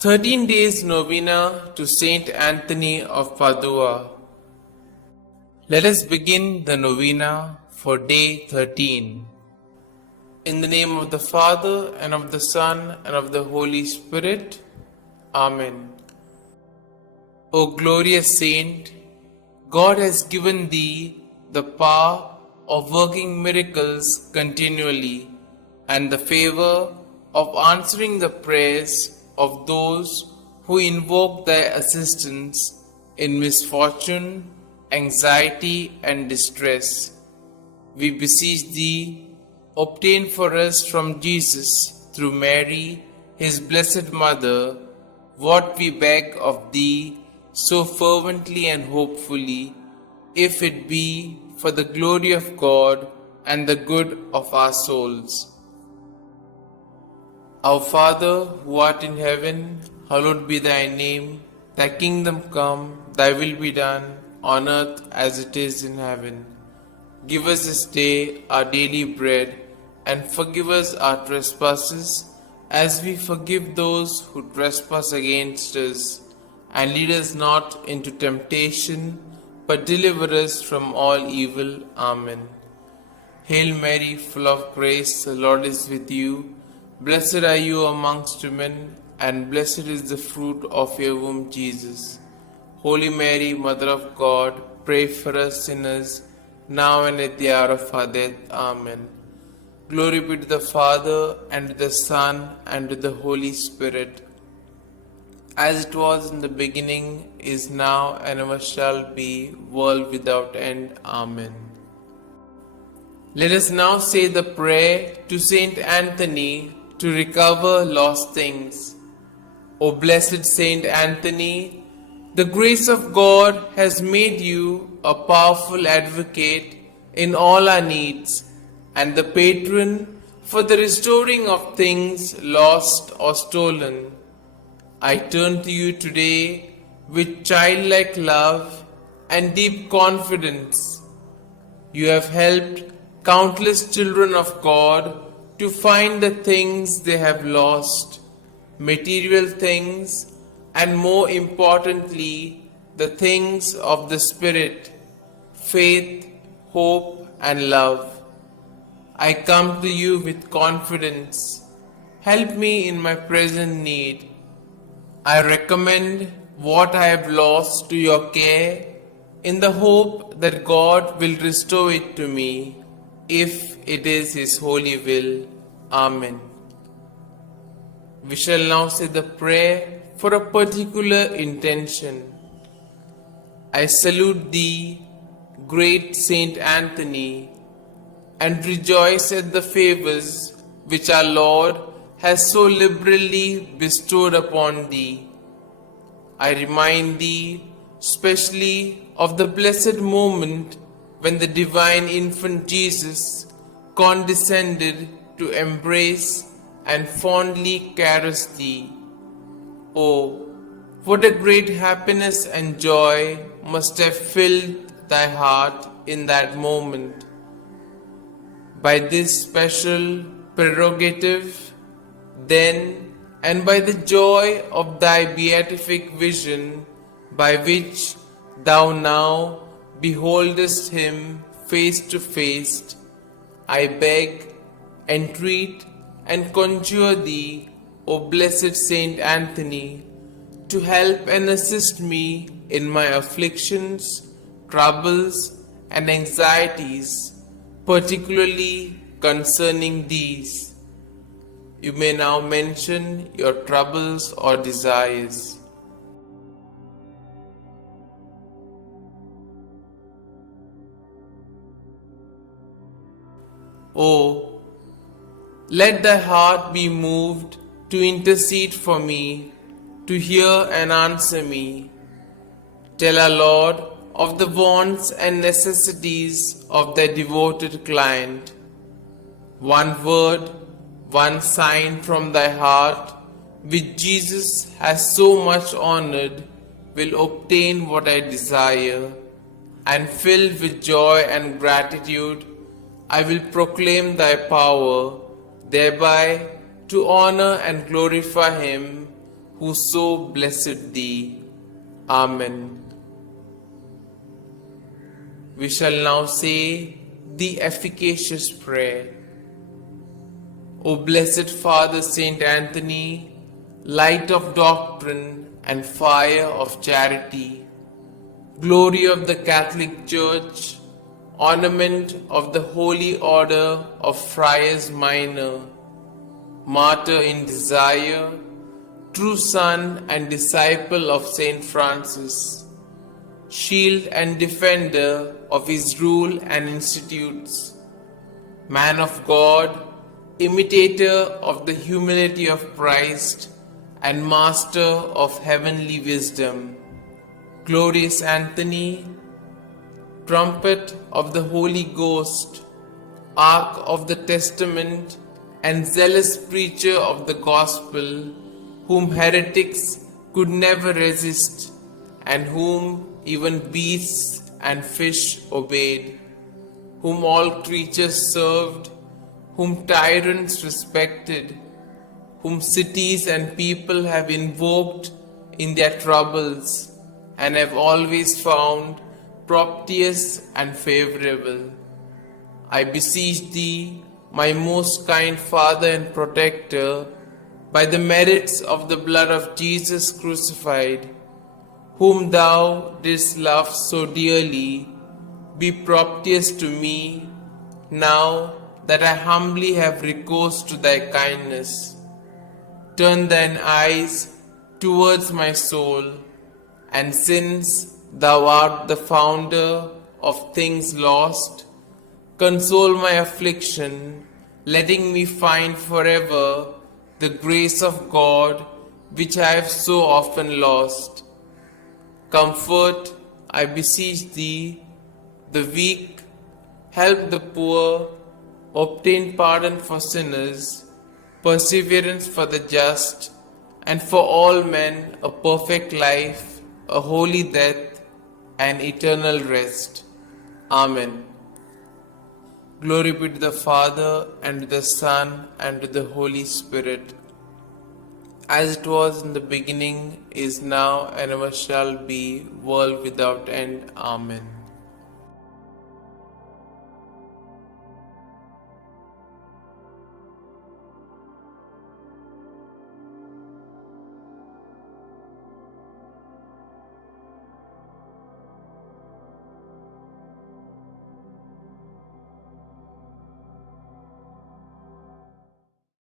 13 days Novena to St Anthony of Padua. Let us begin the novena for day 13. In the name of the Father, and of the Son, and of the Holy Spirit. Amen. O glorious Saint, God has given thee the power of working miracles continually, and the favor of answering the prayers of those who invoke thy assistance in misfortune, anxiety, and distress. We beseech thee, obtain for us from Jesus, through Mary, his blessed Mother, what we beg of thee so fervently and hopefully, if it be for the glory of God and the good of our souls. Our Father, who art in heaven, hallowed be thy name. Thy kingdom come, thy will be done, on earth as it is in heaven. Give us this day our daily bread, and forgive us our trespasses, as we forgive those who trespass against us. And lead us not into temptation, but deliver us from all evil. Amen. Hail Mary, full of grace, the Lord is with you. Blessed are you amongst women, and blessed is the fruit of your womb, Jesus. Holy Mary, Mother of God, pray for us sinners, now and at the hour of our death. Amen. Glory be to the Father, and to the Son, and to the Holy Spirit, as it was in the beginning, is now, and ever shall be, world without end. Amen. Let us now say the prayer to St Anthony to recover lost things. O blessed St Anthony, the grace of God has made you a powerful advocate in all our needs, and the patron for the restoring of things lost or stolen. I turn to you today with childlike love and deep confidence. You have helped countless children of God to find the things they have lost, material things, and more importantly, the things of the Spirit, faith, hope, and love. I come to you with confidence. Help me in my present need. I recommend what I have lost to your care, in the hope that God will restore it to me, if it is His holy will. Amen. We shall now say the prayer for a particular intention. I salute thee, great Saint Anthony, and rejoice at the favors which our Lord has so liberally bestowed upon thee. I remind thee specially of the blessed moment when the divine infant Jesus condescended to embrace and fondly caress thee. Oh, what a great happiness and joy must have filled thy heart in that moment. By this special prerogative, then, and by the joy of thy beatific vision, by which thou now beholdest him face to face, I beg, entreat, and conjure thee, O blessed Saint Anthony, to help and assist me in my afflictions, troubles, and anxieties, particularly concerning these. You may now mention your troubles or desires. Oh, let thy heart be moved to intercede for me, to hear and answer me. Tell our Lord of the wants and necessities of thy devoted client. One word, one sign from thy heart, which Jesus has so much honored, will obtain what I desire, and filled with joy and gratitude, I will proclaim thy power, thereby to honor and glorify him who so blessed thee. Amen. We shall now say the efficacious prayer. O blessed Father St Anthony, light of doctrine and fire of charity, glory of the Catholic Church, ornament of the holy order of Friars Minor, martyr in desire, true son and disciple of Saint Francis, shield and defender of his rule and institutes, man of God, imitator of the humility of Christ, and master of heavenly wisdom, glorious Anthony, trumpet of the Holy Ghost, ark of the testament, and zealous preacher of the gospel, whom heretics could never resist, and whom even beasts and fish obeyed, whom all creatures served, whom tyrants respected, whom cities and people have invoked in their troubles, and have always found propitious and favorable. I beseech thee, my most kind Father and Protector, by the merits of the blood of Jesus crucified, whom thou didst love so dearly, be propitious to me, now that I humbly have recourse to thy kindness. Turn thine eyes towards my soul, and since thou art the founder of things lost, console my affliction, letting me find forever the grace of God which I have so often lost. Comfort, I beseech thee, the weak, help the poor, obtain pardon for sinners, perseverance for the just, and for all men a perfect life, a holy death, and eternal rest. Amen. Glory be to the Father, and to the Son, and to the Holy Spirit, as it was in the beginning, is now, and ever shall be, world without end. Amen.